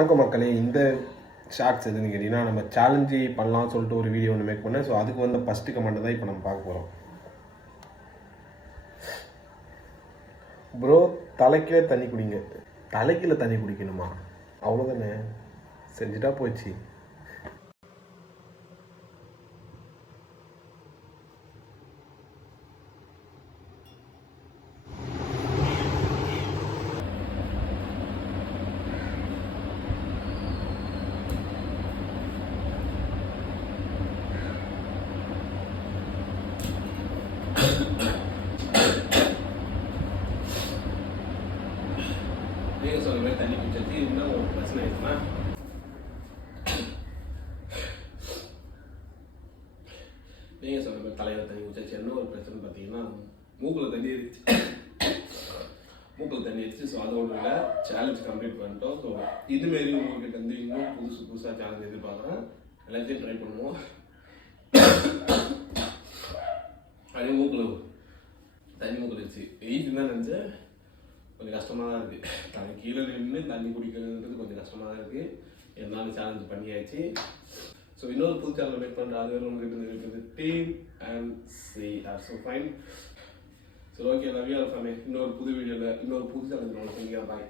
வணக்கம் மக்களே, இந்த ஷார்ட்ஸ் எதுன்னு கேட்டிங்கன்னா நம்ம சேலஞ்சு பண்ணலாம்னு சொல்லிட்டு ஒரு வீடியோ ஒன்று மேக் பண்ணேன். ஸோ அதுக்கு வந்து ஃபஸ்ட்டு கமெண்ட் தான் இப்போ நம்ம பார்க்க போகிறோம். ப்ரோ, தலைக்கீழே தண்ணி குடிங்க. தலைக்கீழே தண்ணி குடிக்கணுமா? அவ்வளோதானே, செஞ்சுட்டா போச்சு. நீங்கள் சொல்கிற மாதிரி தண்ணி குடிச்சாச்சு. இன்னும் ஒரு பிரச்சனை இருக்குன்னா, நீங்கள் சொல்கிற மாதிரி தலையில் தண்ணி குடிச்சாச்சு. என்ன ஒரு பிரச்சனை பார்த்தீங்கன்னா, மூக்கில் தண்ணி அடிச்சு. ஸோ அது ஒன்றும் இல்லை, சேலஞ்ச் கம்ப்ளீட் பண்ணிட்டோம். ஸோ இதுமாரி உங்கள்கிட்ட வந்து இன்னும் புதுசாக சேலஞ்ச் எதிர்பார்க்குறேன். எல்லாத்தையும் ட்ரை பண்ணுவோம். அதே தண்ணி மூக்கில் வச்சு வெயிட் தான் நினச்சேன். கொஞ்சம் கஷ்டமாக தான் இருக்குது. தண்ணி கீழே நின்று தண்ணி குடிக்கிறதுன்றது கொஞ்சம் கஷ்டமாக தான் இருக்குது. இருந்தாலும் சேலஞ்ச் பண்ணியாச்சு. ஸோ இன்னொரு புது சேனல் மேக் பண்ணுற அது உங்களுக்கு இருக்குது team and C R so fine. So okay, love you all. இன்னொரு புது வீடியோவில் இன்னொரு புது சேனல் உங்களுக்கு பாய்.